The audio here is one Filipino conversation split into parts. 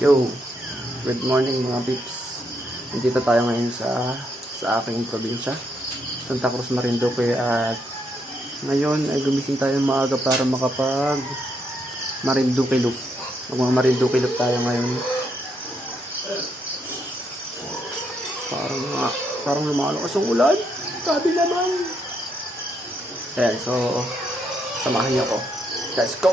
Yo, good morning mga peeps. Nandito tayo ngayon sa aking probinsya, Santa Cruz, Marinduque, at ngayon ay gumising tayo maaga para makapag Marinduque Loop. Marinduque Loop tayo ngayon. Parang lumalakas ang ulan. Sabi naman. Ayan, so samahan niyo ako. Let's go!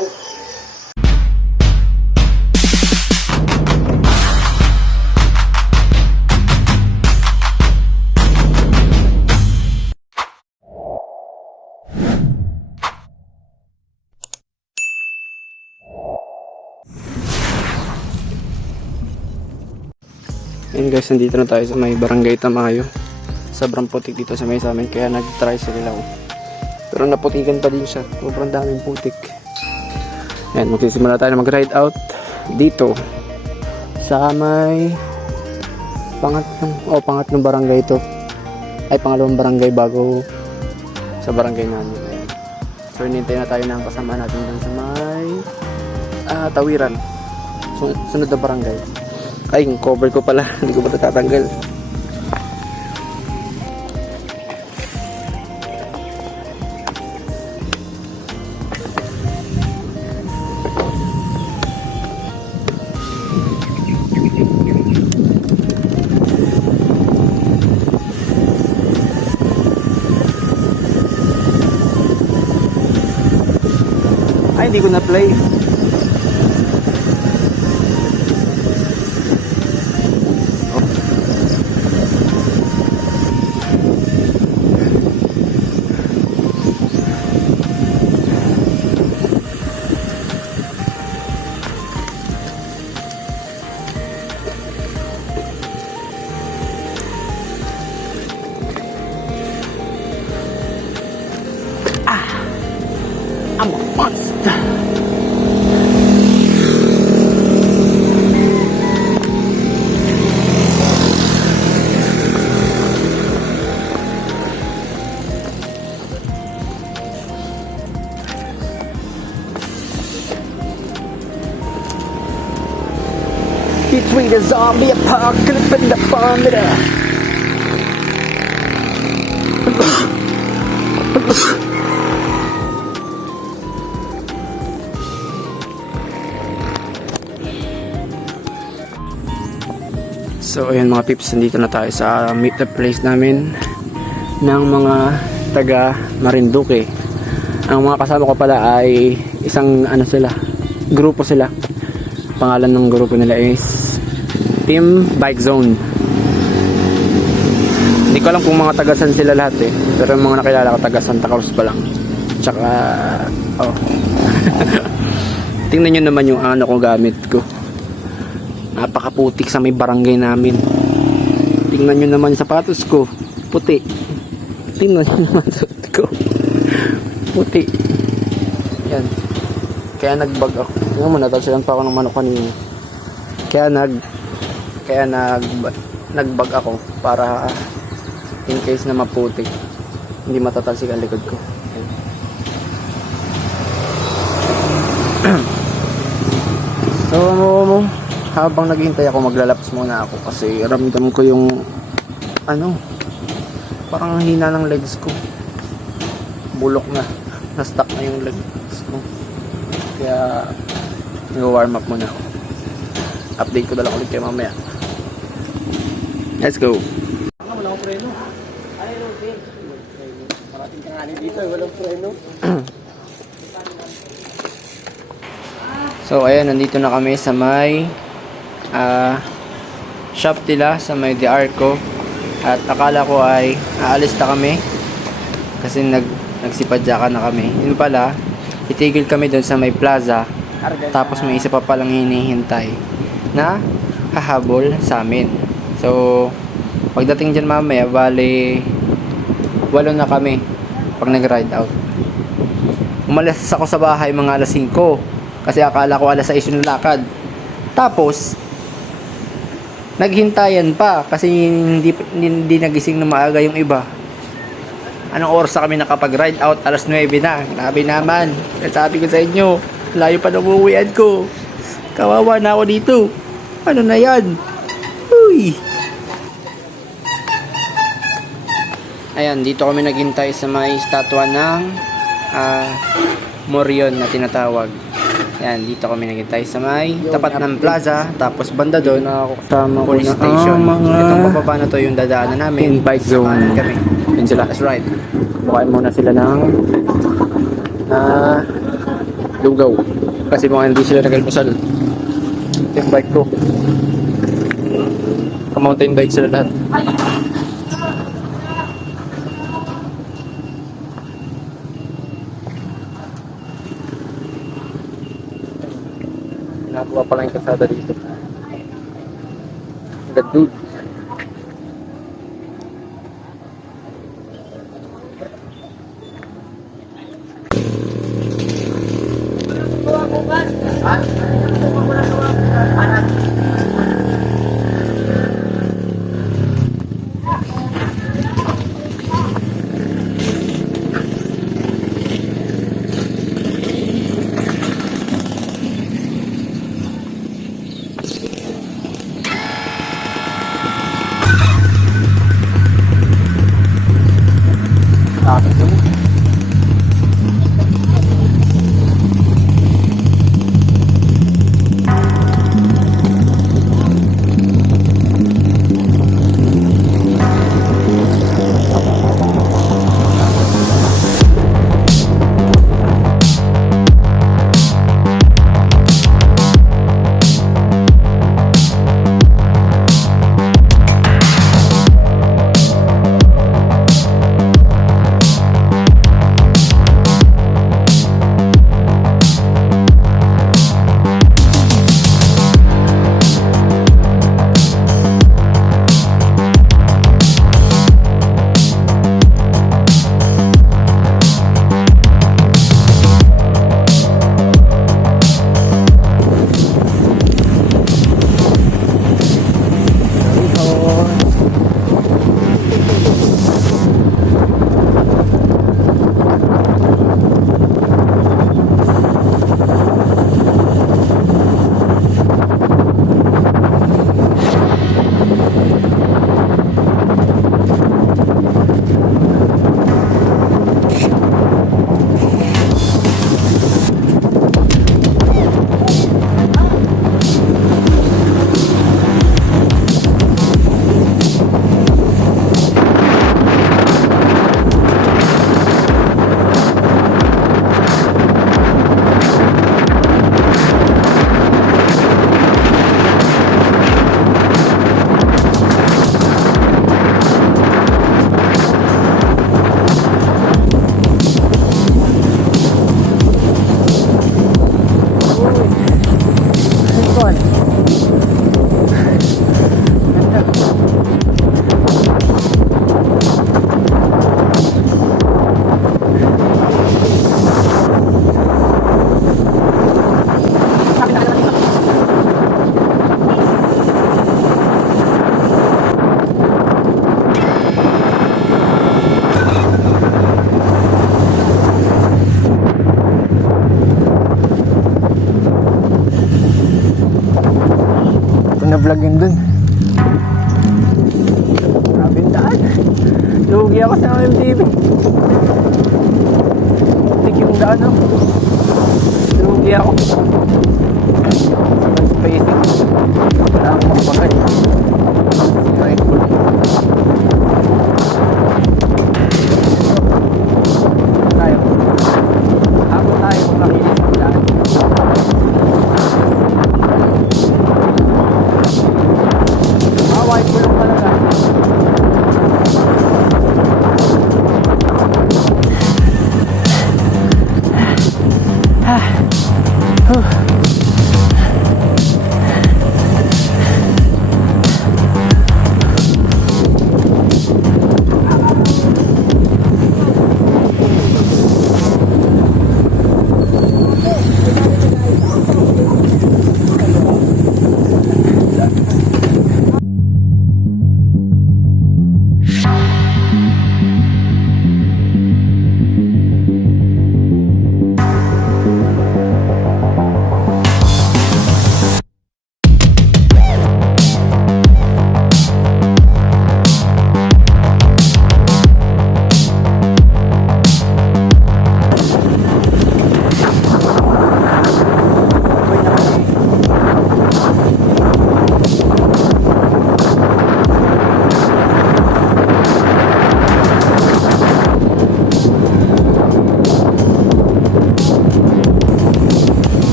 Ayun guys, nandito na tayo sa may Barangay Tamayo. Sobrang putik dito sa may amin, kaya nag-tricycle ako. Pero naputikan pa din siya, sobrang daming putik. Ayan, magsisimula tayo na mag-ride out dito sa may pangatlong barangay ito. Ay, pangalawang barangay bago sa barangay namin. Ayan. So, hinintay na tayo ng kasama natin dun sa may Tawiran. Sunod na barangay. Ay, yung cover ko pala, hindi ko pa tatanggal. Ay, hindi ko na-play. I'm a monster. Between the zombie apocalypse and the thunder. So ayun mga pips, nandito na tayo sa meet up place namin ng mga taga Marinduque. Ang mga kasama ko pala ay isang grupo sila. Pangalan ng grupo nila is Team Bike Zone. Hindi ko alam kung mga taga saan sila lahat pero yung mga nakilala ko taga Santa Cruz pa lang. Tsaka tingnan nyo naman yung kong gamit ko. Napakaputik sa may barangay namin. Tingnan nyo naman yung sapatos ko, puti. Tingnan nyo naman suot ko, puti. Yan. Kaya nagbag ako. Tingnan mo, natalsilan pa ako ng manok kanina. Kaya nagbag ako para in case na maputik, hindi matatalsik ang likod ko. So habang naghihintay ako, maglalaps muna ako kasi ramdam ko yung parang hina ng legs ko, bulok na stuck na yung legs ko, kaya nag-warm up muna ako. Update ko lang ulit kayo mamaya. Let's go. Wala akong preno. Ay, okay. Parating kahanin dito, walang preno. So ayan, nandito na kami sa may shop nila sa may The Arco, at akala ko ay aalis na kami kasi nagsipadyakan na kami. Yun pala, itigil kami doon sa may plaza, tapos may isa pa palang hinihintay na hahabol sa amin. So pagdating dyan mamaya, bali 8 na kami pag nag-ride out. Umalis ako sa bahay mga alas 5 kasi akala ko alas 6 yung lakad. Tapos naghintayan pa kasi hindi nagising na maaga yung iba. Anong oras kami nakapag-ride out? Alas 9 na. Grabe naman. Sabi ko sa inyo, layo pa ng uuwian ko. Kawawa na ako dito. Ano na yan? Uy! Ayan, dito kami naghintay sa may statwa ng Morion na tinatawag. Ayan, dito kami naghintay sa may tapat ng plaza. Tapos banda doon, police station. Itong pababa na to yung dadaanan namin. Invite zone. Sakanan kami. Yun sila. That's right. Bukain muna sila ng lugaw. Kasi mga hindi sila nag-almusal. Yung bike ko. Mountain bike sila lahat. Nakakuha pala yung kasada dito. The dude. Na-vlog yun dun. Grabe yung daan. Lugi ako sa MTV. Tik yung daan ako. Lugi ako. Sa spacing. Wala akong makapagay. Right. Tayo. Ako tayo kung makinis ang daan. White ko lang talaga.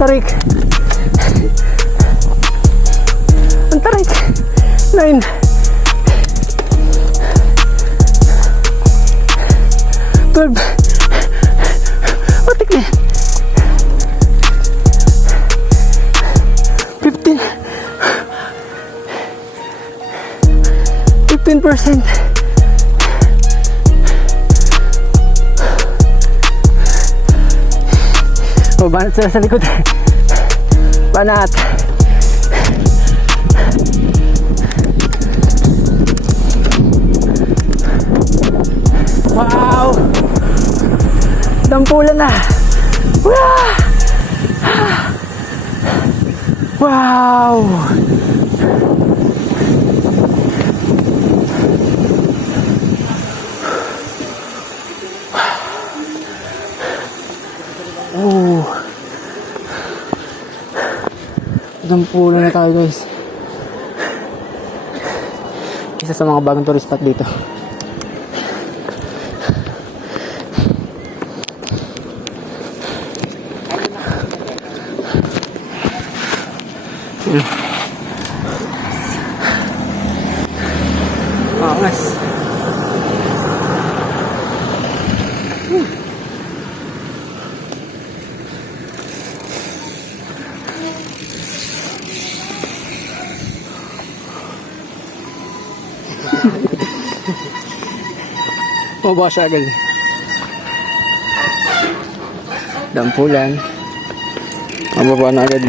Tarik. Ang tarik. 9. 12. Matik na. 15. 15%. O, banat sila sa likod. Banat. Wow! Dampulan na. Wow! Oh. Dampulan na tayo, guys. Isa sa mga bagong tourist spot dito. Angas. Mababa siya agad. Dampulan. Mababa na agad.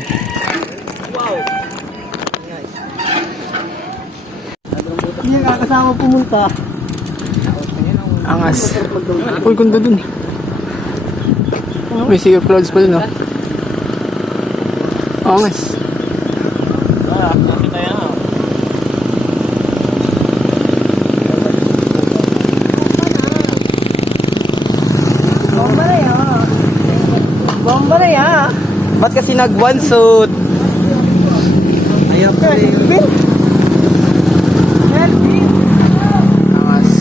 Hindi nga kasama pumunta. Angas. Uy, ganda dun. May sea of clouds pa dun, oh. Angas. Bomba na yan. Bomba na yan. Ba't kasi nag-one suit? Ayaw pa rin. Angas.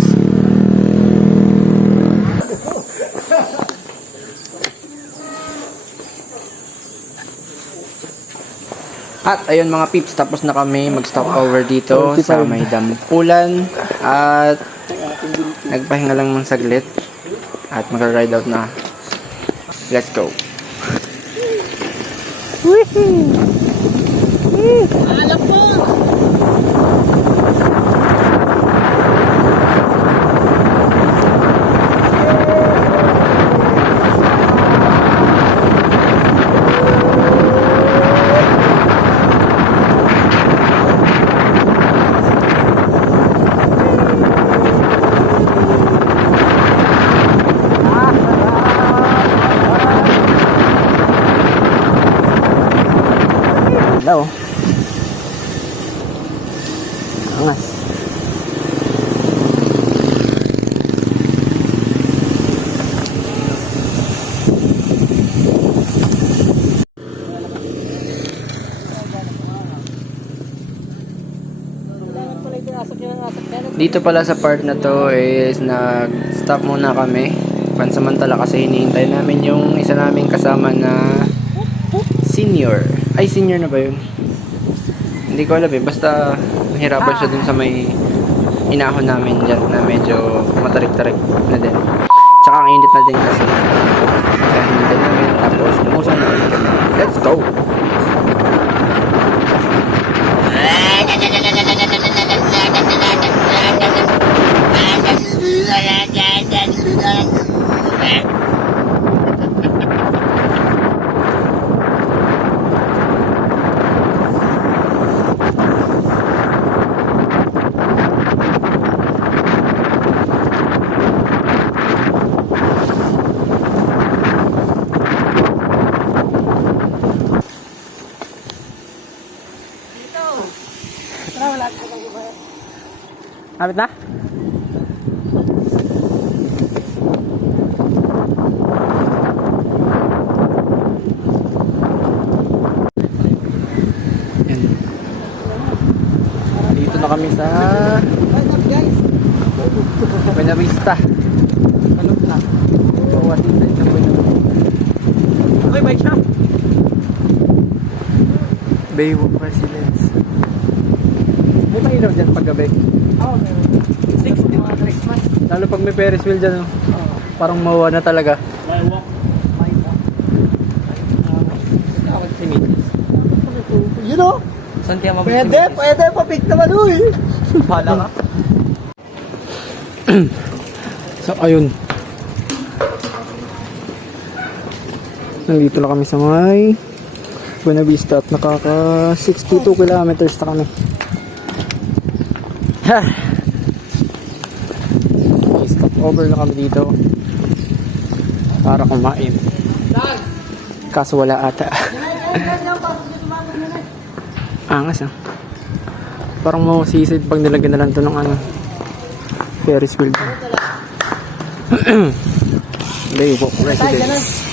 At ayun mga peeps, tapos na kami mag-stop over dito sa may dampulan. At nagpahinga lang ng saglit. At mag-ride out na. Let's go. Alam po! Hello. Angas. Dito pala sa part na to is nag-stop muna kami pansamantala kasi hinihintay namin yung isa naming kasama na senior. Ay, senior na ba yun? Hindi ko alam eh. Basta nahirapan siya dun sa may inahon namin dyan na medyo matarik-tarik na din. Tsaka ang init na din kasi. Kaya hinintay namin. Tapos lumusong na ulit kami. Let's go! Kapit na? Yan. Dito na kami sa Buena Vista. Ano na? Okay, bike shop. Baywalk Residence. May mainom dyan paggabi. Oo, meron. 6, mga Christmas. Lalo pag may Ferris wheel dyan, oh. Parang mawa na talaga. My walk. Tawag si Mid. You know? Santiago. Pwede, papik naman, uy. Pala ka. So, ayun. Nandito na kami sa may Buena Vista at nakaka 62 kilometers na kami. Ha! Stop over na kami dito para kumain. Kaso wala ata. Angas ah. Parang masisid pag nilagyan na lang to ng ano, Ferris wheel. Baywalk Residence.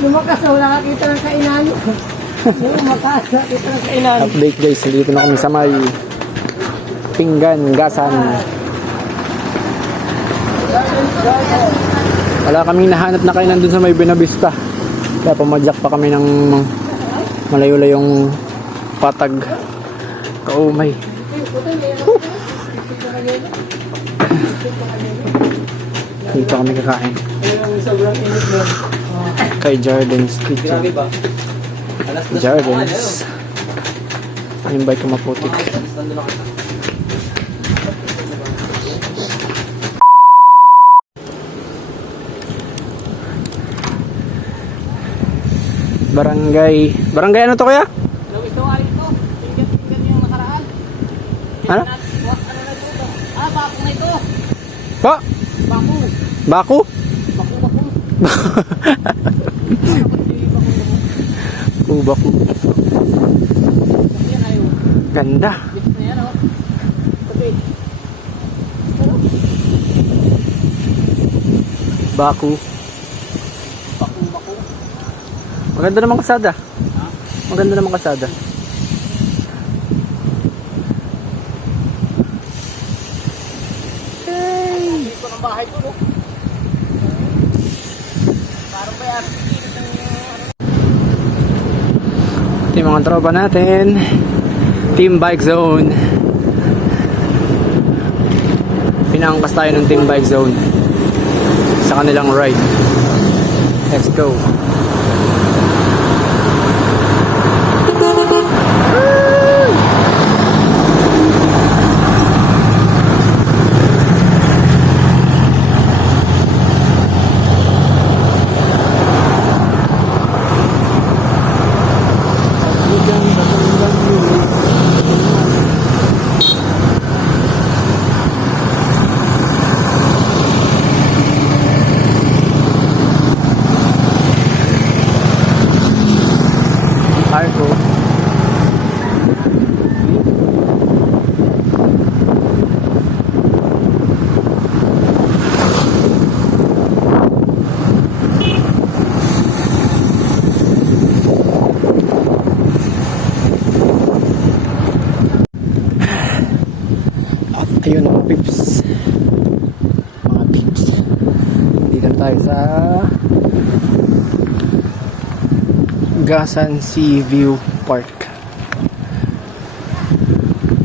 Lumakas na wala nakita ng kainan. Lumakas nakita ng kainan. Update guys, dito na kami sa may Pinggan, Gasan. Wala kaming nahanap na kainan dun sa may Buena Vista. Kaya pumadyak pa kami ng malayo-layong patag. Kaumay. Dito kami kakain. Kay Jordan's Kitchen. Jordan's. Yung bike ko maputik. Barangay ano to kaya? Lawis daw ay ito. Tinggan yung nakaraan. Ano? Bako na ito. Ba? Bako. Baku? Baku. Yan ayo. Ganda. Bits na yan oh. Okay. Baku. Bako. Maganda naman kasada. Maganda naman kasada. Dito ng bahay ko no. Parang may RPG ng Ito yung mga tropa natin. Team Bike Zone. Pinangkas tayo ng Team Bike Zone sa kanilang ride. Let's go. Arco. At ayun mga pips. Mga pips. Dito na tayo sa Gasan Sea View Park.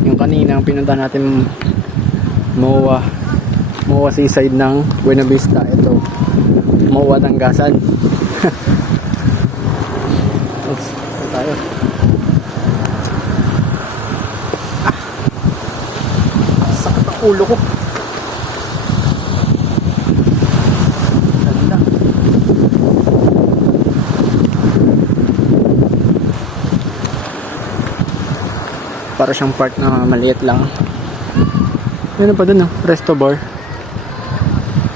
Yung kanina ang pinunta natin MOA seaside ng Buena Vista. Ito MOA ng Gasan. Oops, ito tayo. Sakit ang ulo ko. Ganda. Para siyang park na maliit lang. Meron pa dun, no? Resto bar.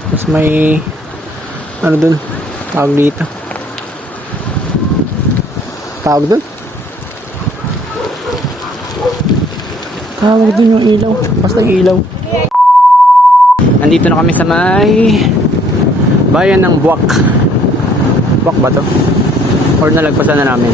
Tapos may ano dun? Tawag dito. Tawag dun? Tawag dun yung ilaw. Basta yung ilaw. Nandito na kami sa may bayan ng Buwak. Buwak ba to? Or nalagpasan na namin?